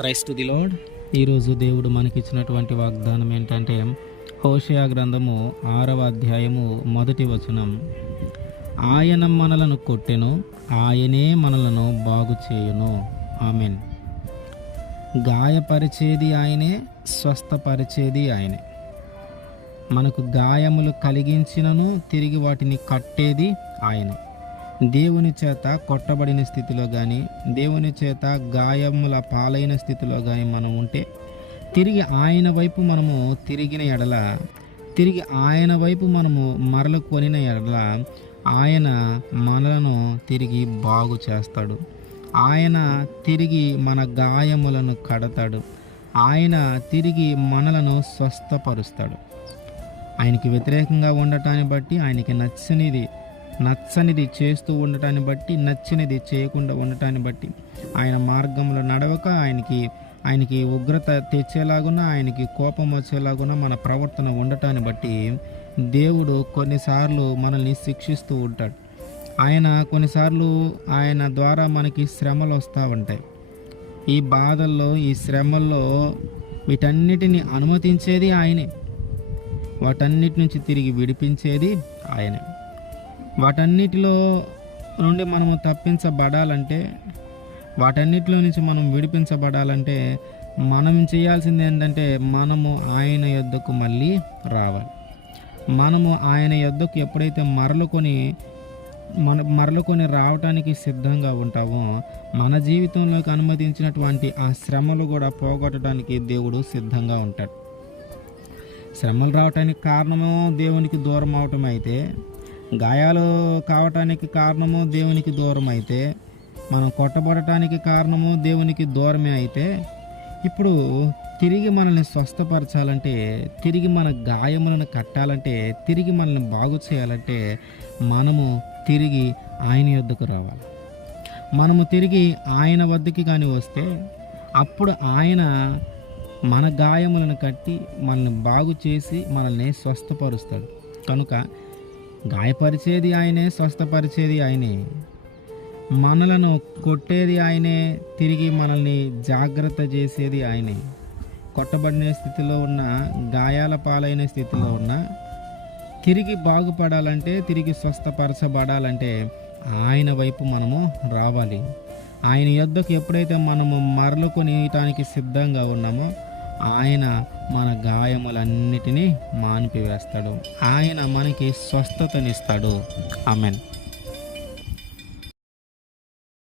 Praise to the lord. ఈరోజు దేవుడు మనకిచ్చినటువంటి వాగ్దానం ఏంటంటే హోషేయ గ్రంథము 6వ అధ్యాయము 1వ వచనం. ఆయన మనలను కొట్టెను, ఆయనే మనలను బాగు చేయును. ఆమెన్. గాయపరిచేది ఆయనే, స్వస్థపరిచేది ఆయనే. మనకు గాయములు కలిగించినను తిరిగి వాటిని కట్టేది ఆయనే. దేవుని చేత కొట్టబడిన స్థితిలో కానీ, దేవుని చేత గాయముల పాలైన స్థితిలో కానీ మనం ఉంటే తిరిగి ఆయన వైపు మనము తిరిగిన ఎడల, తిరిగి ఆయన వైపు మనము మరల కొనిన ఎడల ఆయన మనలను తిరిగి బాగు చేస్తాడు. ఆయన తిరిగి మన గాయములను కడతాడు. ఆయన తిరిగి మనలను స్వస్థపరుస్తాడు. ఆయనకి వ్యతిరేకంగా ఉండటాన్ని బట్టి, ఆయనకి నచ్చనిది చేస్తూ ఉండటాన్ని బట్టి, నచ్చినది చేయకుండా ఉండటాన్ని బట్టి, ఆయన మార్గంలో నడవక ఆయనకి ఉగ్రత తెచ్చేలాగున్నా, ఆయనకి కోపం వచ్చేలాగున్నా మన ప్రవర్తన ఉండటాన్ని బట్టి దేవుడు కొన్నిసార్లు మనల్ని శిక్షిస్తూ ఉంటాడు. కొన్నిసార్లు ఆయన ద్వారా మనకి శ్రమలు వస్తూ ఉంటాయి. ఈ బాధల్లో, ఈ శ్రమల్లో వీటన్నిటిని అనుమతించేది ఆయనే. వాటన్నిటి నుంచి తిరిగి విడిపించేది ఆయనే. వాటన్నిటిలో నుండి మనము తప్పించబడాలంటే, వాటన్నిటిలో నుంచి మనం విడిపించబడాలంటే మనం చేయాల్సింది ఏంటంటే మనము ఆయన యొద్దకు మళ్ళీ రావాలి. మనము ఆయన యొద్దకు ఎప్పుడైతే మరలుకొని రావటానికి సిద్ధంగా ఉంటామో, మన జీవితంలోకి అనుమతించినటువంటి ఆ శ్రమలు కూడా పోగొట్టడానికి దేవుడు సిద్ధంగా ఉంటాడు. శ్రమలు రావటానికి కారణమో దేవునికి దూరం అవటం అయితే, గాయాలు కావటానికి కారణము దేవునికి దూరం అయితే, మనం కొట్టబడటానికి కారణము దేవునికి దూరమే అయితే, ఇప్పుడు తిరిగి మనల్ని స్వస్థపరచాలంటే, తిరిగి మన గాయములను కట్టాలంటే, తిరిగి మనల్ని బాగు చేయాలంటే మనము తిరిగి ఆయన యొద్దకు రావాలి. మనము తిరిగి ఆయన వద్దకి కానీ వస్తే అప్పుడు ఆయన మన గాయములను కట్టి మనల్ని బాగు చేసి మనల్ని స్వస్థపరుస్తాడు. కనుక గాయపరిచేది ఆయనే, స్వస్థపరిచేది ఆయనే. మనలను కొట్టేది ఆయనే, తిరిగి మనల్ని జాగ్రత్త చేసేది ఆయనే. కొట్టబడిన స్థితిలో ఉన్న, గాయాల పాలైన స్థితిలో ఉన్న, తిరిగి బాగుపడాలంటే, తిరిగి స్వస్థపరచబడాలంటే ఆయన వైపు మనము రావాలి. ఆయన యొద్దకు ఎప్పుడైతే మనము మరలుకొనియటానికి సిద్ధంగా ఉన్నామో ఆయన మన గాయములన్నిటినీ మానిపివేస్తాడు. ఆయన మనకి స్వస్థతనిస్తాడు. ఆమెన్.